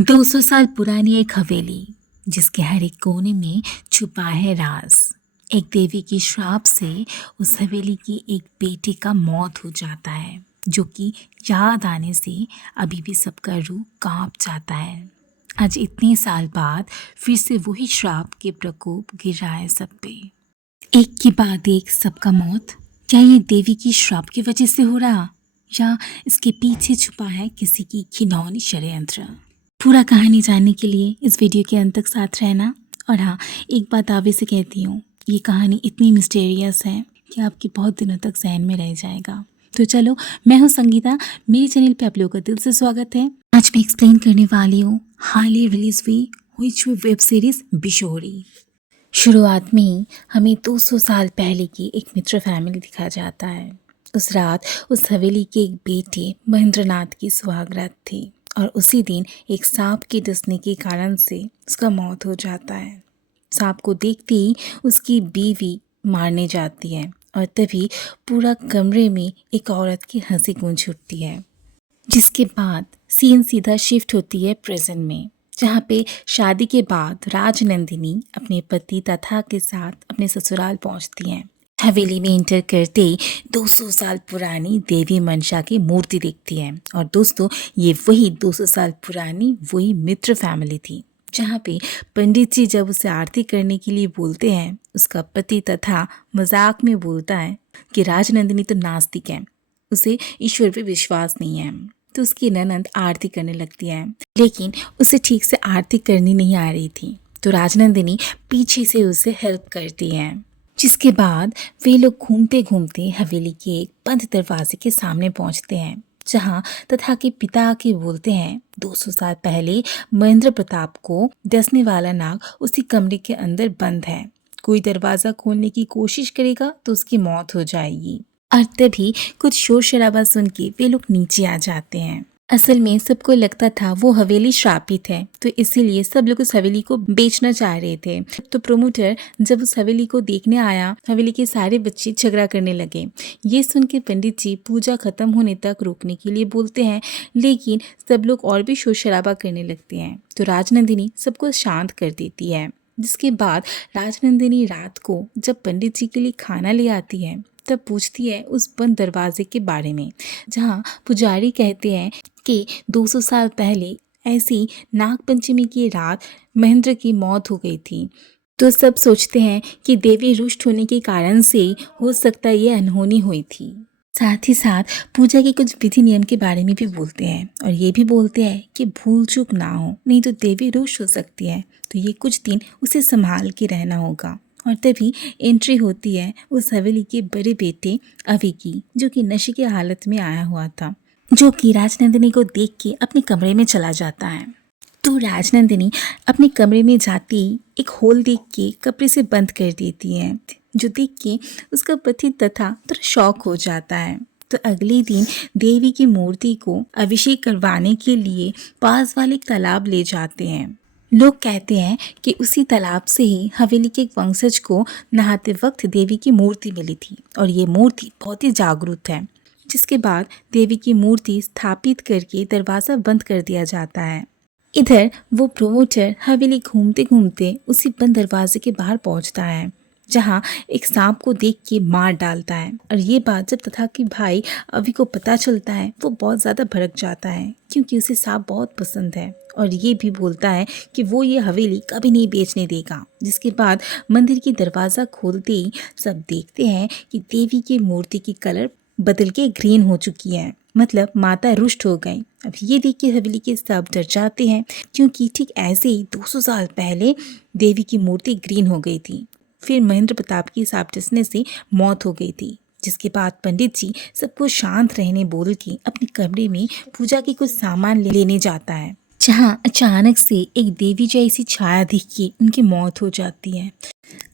200 साल पुरानी एक हवेली जिसके हर एक कोने में छुपा है राज। एक देवी की श्राप से उस हवेली की एक बेटे का मौत हो जाता है, जो कि याद आने से अभी भी सबका रूह कांप जाता है। आज इतने साल बाद फिर से वही श्राप के प्रकोप गिर रहा है सब पे। एक के बाद एक सबका मौत। क्या ये देवी की श्राप की वजह से हो रहा, या इसके पीछे छुपा है किसी की घिनौनी षड्यंत्र? पूरा कहानी जानने के लिए इस वीडियो के अंत तक साथ रहना। और हाँ, एक बात दावे से कहती हूँ, ये कहानी इतनी मिस्टीरियस है कि आपके बहुत दिनों तक जहन में रह जाएगा। तो चलो, मैं हूँ संगीता, मेरे चैनल पे आप लोगों का दिल से स्वागत है। आज मैं एक्सप्लेन करने वाली हूँ हाल ही रिलीज हुई वेब सीरीज बिशोरी। शुरुआत में ही हमें 200 साल पहले की एक मित्र फैमिली दिखाया जाता है। उस रात उस हवेली के एक बेटे महेंद्रनाथ की सुहागरात थी और उसी दिन एक सांप के डसने के कारण से उसका मौत हो जाता है। सांप को देखते ही उसकी बीवी मारने जाती है और तभी पूरा कमरे में एक औरत की हंसी गूंज उठती है। जिसके बाद सीन सीधा शिफ्ट होती है प्रेजेंट में, जहाँ पे शादी के बाद राजनंदिनी अपने पति तथा के साथ अपने ससुराल पहुँचती हैं। हवेली में एंटर करते ही 200 साल पुरानी देवी मनसा की मूर्ति दिखती है। और दोस्तों, ये वही 200 साल पुरानी वही मित्र फैमिली थी, जहाँ पे पंडित जी जब उसे आरती करने के लिए बोलते हैं, उसका पति तथा मजाक में बोलता है कि राजनंदिनी तो नास्तिक है, उसे ईश्वर पे विश्वास नहीं है। तो उसकी ननंद आरती करने लगती है, लेकिन उसे ठीक से आरती करनी नहीं आ रही थी। तो राजनंदिनी पीछे से उसे हेल्प करती है। जिसके बाद वे लोग घूमते घूमते हवेली के एक बंद दरवाजे के सामने पहुंचते हैं, जहां तथा के पिता आके बोलते हैं 200 साल पहले महेंद्र प्रताप को डसने वाला नाग उसी कमरे के अंदर बंद है। कोई दरवाजा खोलने की कोशिश करेगा तो उसकी मौत हो जाएगी। और तभी कुछ शोर शराबा सुन के वे लोग नीचे आ जाते हैं। असल में सबको लगता था वो हवेली श्रापित है, तो इसीलिए सब लोग उस हवेली को बेचना चाह रहे थे। तो प्रमोटर जब उस हवेली को देखने आया, हवेली के सारे बच्चे झगड़ा करने लगे। ये सुन के पंडित जी पूजा खत्म होने तक रोकने के लिए बोलते हैं, लेकिन सब लोग और भी शोर शराबा करने लगते हैं। तो राजनंदिनी सबको शांत कर देती है। जिसके बाद राजनंदिनी रात को जब पंडित जी के लिए खाना ले आती है, तब पूछती है उस बंद दरवाजे के बारे में, जहाँ पुजारी कहते हैं कि 200 साल पहले ऐसी नागपंचमी की रात महेंद्र की मौत हो गई थी। तो सब सोचते हैं कि देवी रुष्ट होने के कारण से हो सकता है ये अनहोनी हुई थी। साथ ही साथ पूजा के कुछ विधि नियम के बारे में भी बोलते हैं, और ये भी बोलते हैं कि भूल चूक ना हो, नहीं तो देवी रुष्ट हो सकती है। तो ये कुछ दिन उसे संभाल के रहना होगा। और तभी एंट्री होती है उस हवेली के बड़े बेटे अवि की, जो कि नशे की हालत में आया हुआ था, जो कि राजनंदिनी को देख के अपने कमरे में चला जाता है। तो राजनंदिनी अपने कमरे में जाती ही एक होल देख के कपड़े से बंद कर देती है, जो देख के उसका पति तथा थोड़ा शौक हो जाता है। तो अगले दिन देवी की मूर्ति को अभिषेक करवाने के लिए पास वाले एक तालाब ले जाते हैं। लोग कहते हैं कि उसी तालाब से ही हवेली के एक वंशज को नहाते वक्त देवी की मूर्ति मिली थी, और ये मूर्ति बहुत ही जागरूक है। जिसके बाद देवी की मूर्ति स्थापित करके दरवाज़ा बंद कर दिया जाता है। इधर वो प्रमोटर हवेली घूमते घूमते उसी बंद दरवाजे के बाहर पहुंचता है, जहां एक सांप को देख के मार डालता है। और ये बात जब तथा की भाई अवि को पता चलता है, वो बहुत ज़्यादा भड़क जाता है, क्योंकि उसे सांप बहुत पसंद है। और ये भी बोलता है कि वो ये हवेली कभी नहीं बेचने देगा। जिसके बाद मंदिर की दरवाज़ा खोलते ही सब देखते हैं कि देवी की मूर्ति की कलर बदल के ग्रीन हो चुकी है, मतलब माता रुष्ट हो गई। अब ये देख के हवेली के सब डर जाते हैं, क्योंकि ठीक ऐसे ही 200 साल पहले देवी की मूर्ति ग्रीन हो गई थी। फिर महेंद्र प्रताप की सांप डसने से मौत हो गई थी। जिसके बाद पंडित जी सबको शांत रहने बोल के अपने कमरे में पूजा के कुछ सामान लेने जाता है, जहाँ अचानक से एक देवी जैसी छाया दिख के उनकी मौत हो जाती है।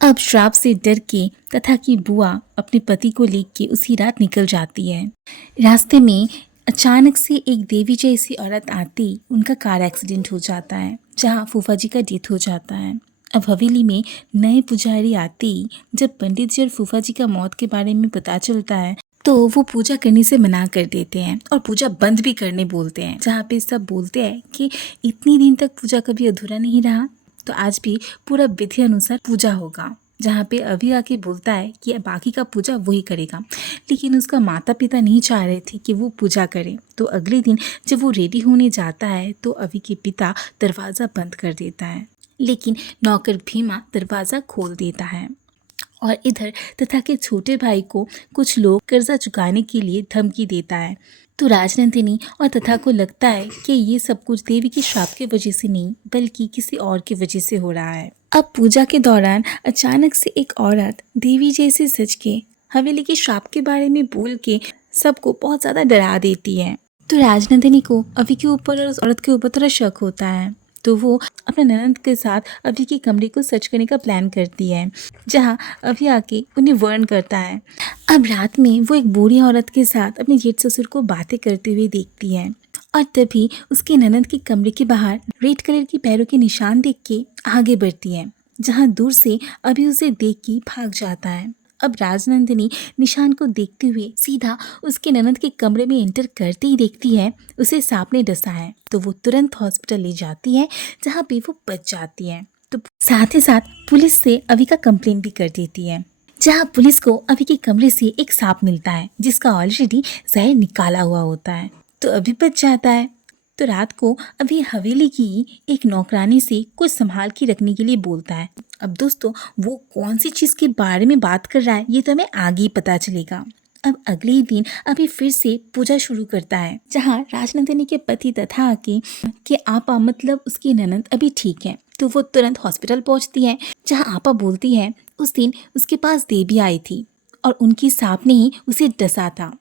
अब श्राप से डर के तथा की बुआ अपने पति को लेके उसी रात निकल जाती है। रास्ते में अचानक से एक देवी जैसी औरत आती उनका कार एक्सीडेंट हो जाता है, जहाँ फूफा जी का डेथ हो जाता है। अब हवेली में नए पुजारी आते ही जब पंडित जी और फूफा जी का मौत के बारे में पता चलता है, तो वो पूजा करने से मना कर देते हैं और पूजा बंद भी करने बोलते हैं, जहाँ पे सब बोलते हैं कि इतनी दिन तक पूजा कभी अधूरा नहीं रहा, तो आज भी पूरा विधि अनुसार पूजा होगा। जहाँ पे अभी आके बोलता है कि बाकी का पूजा वही करेगा, लेकिन उसका माता पिता नहीं चाह रहे थे कि वो पूजा करे। तो अगले दिन जब वो रेडी होने जाता है तो अभी के पिता दरवाज़ा बंद कर देता है, लेकिन नौकर भीमा दरवाज़ा खोल देता है। और इधर तथा के छोटे भाई को कुछ लोग कर्जा चुकाने के लिए धमकी देता है। तो राजनंदिनी और तथा को लगता है कि ये सब कुछ देवी के श्राप की वजह से नहीं बल्कि किसी और की वजह से हो रहा है। अब पूजा के दौरान अचानक से एक औरत देवी जैसे सज के हवेली के श्राप के बारे में बोल के सबको बहुत ज़्यादा डरा देती है। तो राजनंदिनी को अभी के ऊपर और उस औरत के ऊपर थोड़ा शक होता है, तो वो अपने ननद के साथ अभी के कमरे को सर्च करने का प्लान करती है, जहाँ अभी आके उन्हें वार्न करता है। अब रात में वो एक बूढ़ी औरत के साथ अपने जेठ ससुर को बातें करते हुए देखती है और तभी उसके ननद के कमरे के बाहर रेड कलर की पैरों के निशान देख के आगे बढ़ती है, जहाँ दूर से अभी उसे देख के भाग जाता है। अब राजनंदिनी निशान को देखते हुए सीधा उसके ननद के कमरे में एंटर करते ही देखती है उसे सांप ने डसा है। तो वो तुरंत हॉस्पिटल ले जाती है, जहाँ पे वो बच जाती है। तो साथ ही साथ पुलिस से अभी का कंप्लेन भी कर देती है, जहाँ पुलिस को अभी के कमरे से एक सांप मिलता है जिसका ऑलरेडी जहर निकाला हुआ होता है। तो अभी बच जाता है। तो रात को अभी हवेली की एक नौकरानी से कुछ संभाल के रखने के लिए बोलता है। अब दोस्तों वो कौन सी चीज़ के बारे में बात कर रहा है ये तो हमें आगे ही पता चलेगा। अब अगले ही दिन अभी फिर से पूजा शुरू करता है, जहाँ राजनंदिनी के पति तथा के आपा मतलब उसकी ननद अभी ठीक है। तो वो तुरंत हॉस्पिटल पहुंचती है, जहाँ आपा बोलती है उस दिन उसके पास देवी आई थी और उनकी सांप ने ही उसे डसा था।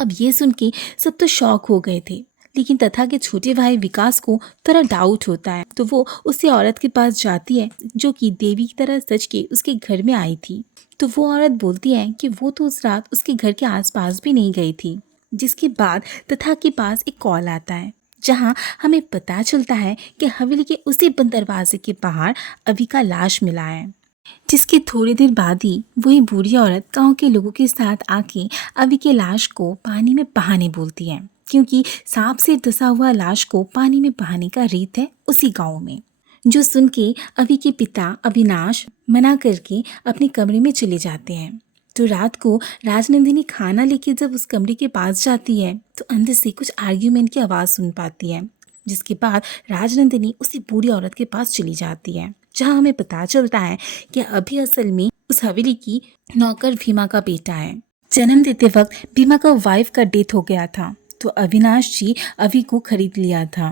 अब ये सुन के सब तो शॉक हो गए थे, लेकिन तथा के छोटे भाई विकास को थोड़ा डाउट होता है। तो वो उसी औरत के पास जाती है जो कि देवी की तरह सज के उसके घर में आई थी। तो वो औरत बोलती है कि वो तो उस रात उसके घर के आसपास भी नहीं गई थी। जिसके बाद तथा के पास एक कॉल आता है, जहां हमें पता चलता है कि हवेली के उसी बंद दरवाजे के बाहर अभी का लाश मिला है। जिसके थोड़ी देर बाद ही वही बूढ़ी औरत गांव के लोगों के साथ आके अभी के लाश को पानी में बहाने बोलती है, क्योंकि सांप से डसा हुआ लाश को पानी में बहाने का रीत है उसी गांव में। जो सुन के अभी के पिता अविनाश मना करके अपने कमरे में चले जाते हैं। तो रात को राजनंदिनी खाना लेके जब उस कमरे के पास जाती है तो अंदर से कुछ आर्ग्यूमेंट की आवाज़ सुन पाती है, जिसके बाद राजनंदिनी उसी बूढ़ी औरत के पास चली जाती है, जहाँ हमें पता चलता है कि अभी असल में उस हवेली की नौकर भीमा का बेटा है। जन्म देते वक्त भीमा का वाइफ का डेथ हो गया था, तो अविनाश जी अभी को खरीद लिया था।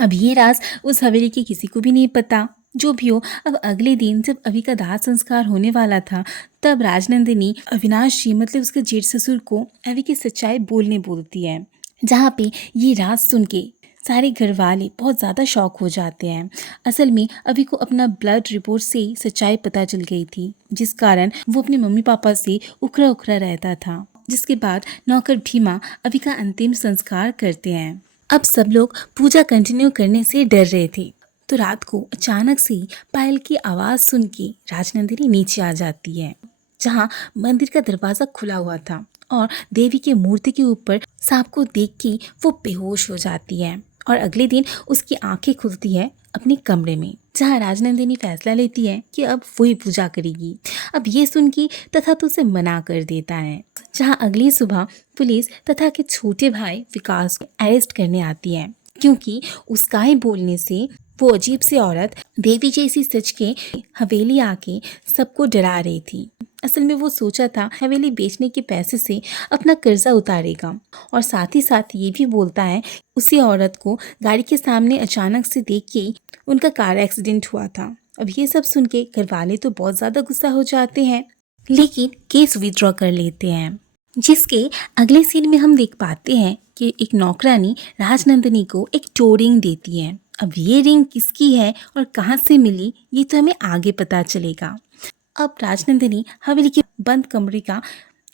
अब ये राज उस हवेली के किसी को भी नहीं पता। जो भी हो, अब अगले दिन जब अभी का दाह संस्कार होने वाला था, तब राजनंदिनी अविनाश जी मतलब उसके जेठ ससुर को अभी की सच्चाई बोलने बोलती है, जहाँ पे ये राज सुन के सारे घर वाले बहुत ज़्यादा शॉक हो जाते हैं। असल में अभी को अपना ब्लड रिपोर्ट से सच्चाई पता चल गई थी, जिस कारण वो अपने मम्मी पापा से उखड़ा उखड़ा रहता था। जिसके बाद नौकर भीमा अभी का अंतिम संस्कार करते हैं। अब सब लोग पूजा कंटिन्यू करने से डर रहे थे। तो रात को अचानक से पायल की आवाज़ सुन के राजनंदिनी नीचे आ जाती है, जहाँ मंदिर का दरवाज़ा खुला हुआ था और देवी की मूर्ति के ऊपर सांप को देख के वो बेहोश हो जाती है। और अगले दिन उसकी आंखें खुलती है अपने कमरे में, जहाँ राजनंदिनी फैसला लेती है कि अब वही पूजा करेगी। अब ये सुन के तथा तो उसे मना कर देता है, जहाँ अगली सुबह पुलिस तथा के छोटे भाई विकास को अरेस्ट करने आती है, क्योंकि उसका ही बोलने से वो अजीब सी औरत देवी जैसी सच के हवेली आके सबको डरा रही थी। असल में वो सोचा था हवेली बेचने के पैसे से अपना कर्जा उतारेगा, और साथ ही साथ ये भी बोलता है उसी औरत को गाड़ी के सामने अचानक से देख के उनका कार एक्सीडेंट हुआ था। अब ये सब सुन के घर वाले तो बहुत ज़्यादा गुस्सा हो जाते हैं, लेकिन केस विड्रॉ कर लेते हैं। जिसके अगले सीन में हम देख पाते हैं कि एक नौकरानी राजनंदिनी को एक टो रिंग देती है। अब ये रिंग किसकी है और कहाँ से मिली ये तो हमें आगे पता चलेगा। अब राजनंदिनी हवेली के बंद कमरे का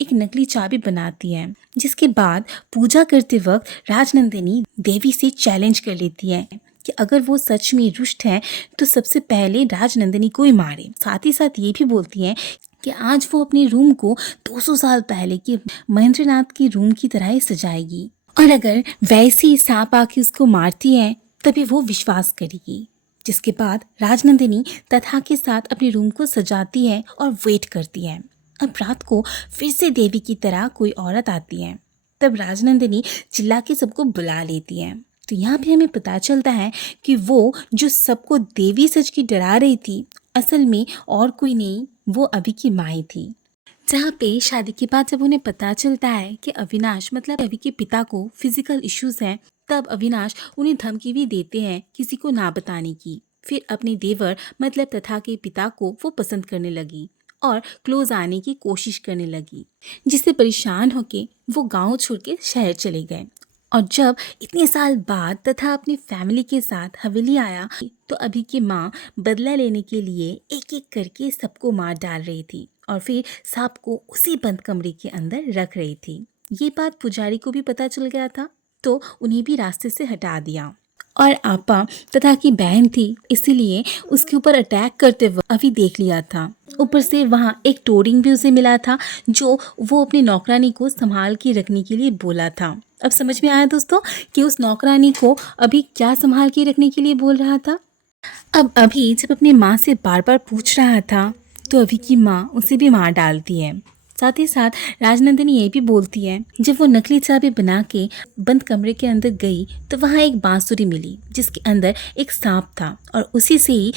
एक नकली चाबी बनाती है, जिसके बाद पूजा करते वक्त राजनंदिनी देवी से चैलेंज कर लेती है कि अगर वो सच में रुष्ट है तो सबसे पहले राजनंदिनी को ही मारे। साथ ही साथ ये भी बोलती है कि आज वो अपने रूम को 200 साल पहले के महेंद्रनाथ की रूम की तरह ही सजाएगी और अगर वैसी सांप आके उसको मारती है तभी वो विश्वास करेगी। जिसके बाद राजनंदिनी तथा के साथ अपने रूम को सजाती है और वेट करती है। अब रात को फिर से देवी की तरह कोई औरत आती है। तब राजनंदिनी चिल्ला के सबको बुला लेती है। तो यहाँ पे हमें पता चलता है कि वो जो सबको देवी सच की डरा रही थी असल में और कोई नहीं, वो अभी की माँ ही थी। जहाँ पे शादी के बाद जब उन्हें पता चलता है कि अविनाश मतलब अभी के पिता को फिजिकल इश्यूज हैं, तब अविनाश उन्हें धमकी भी देते हैं किसी को ना बताने की। फिर अपने देवर मतलब तथा के पिता को वो पसंद करने लगी और क्लोज आने की कोशिश करने लगी, जिससे परेशान होके वो गांव छोड़ के शहर चले गए। और जब इतने साल बाद तथा अपनी फैमिली के साथ हवेली आया तो अभी की माँ बदला लेने के लिए एक एक करके सबको मार डाल रही थी और फिर सांप को उसी बंद कमरे के अंदर रख रही थी। ये बात पुजारी को भी पता चल गया था तो उन्हें भी रास्ते से हटा दिया। और आपा तथा की बहन थी इसीलिए उसके ऊपर अटैक करते वक्त अभी देख लिया था। ऊपर से वहाँ एक टोरिंग भी उसे मिला था जो वो अपनी नौकरानी को संभाल के रखने के लिए बोला था। अब समझ में आया दोस्तों कि उस नौकरानी को अभी क्या संभाल के रखने के लिए बोल रहा था। अब अभी जब अपनी माँ से बार बार पूछ रहा था तो अभी की माँ उसे भी मार डालती है। साथ ही साथ राजनंदिनी ये भी बोलती है जब वो नकली चाबी बना के बंद कमरे के अंदर गई तो वहाँ एक बांसुरी मिली जिसके अंदर एक सांप था और उसी से ही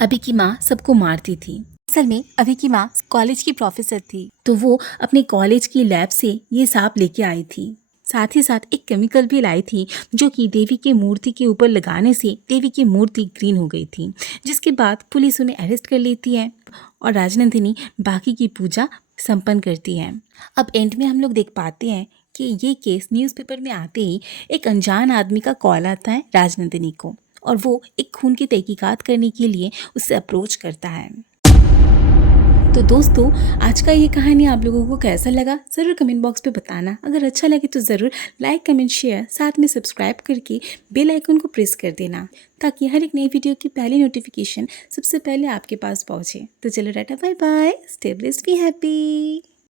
अभी की माँ सबको मारती थी। असल में अभी की माँ कॉलेज की प्रोफेसर थी तो वो अपने कॉलेज की लैब से ये सांप लेके आई थी। साथ ही साथ एक केमिकल भी लाई थी जो कि देवी की मूर्ति के ऊपर लगाने से देवी की मूर्ति ग्रीन हो गई थी, जिसके बाद पुलिस उन्हें अरेस्ट कर लेती है और राजनंदिनी बाकी की पूजा संपन्न करती है। अब एंड में हम लोग देख पाते हैं कि ये केस न्यूज़पेपर में आते ही एक अनजान आदमी का कॉल आता है राजनंदिनी को और वो एक खून की तहकीकात करने के लिए उससे अप्रोच करता है। तो दोस्तों आज का ये कहानी आप लोगों को कैसा लगा ज़रूर कमेंट बॉक्स पे बताना। अगर अच्छा लगे तो ज़रूर लाइक कमेंट शेयर साथ में सब्सक्राइब करके बेल आइकन को प्रेस कर देना ताकि हर एक नई वीडियो की पहली नोटिफिकेशन सबसे पहले आपके पास पहुँचे। तो चलो टाटा bye bye, stay blessed, be happy.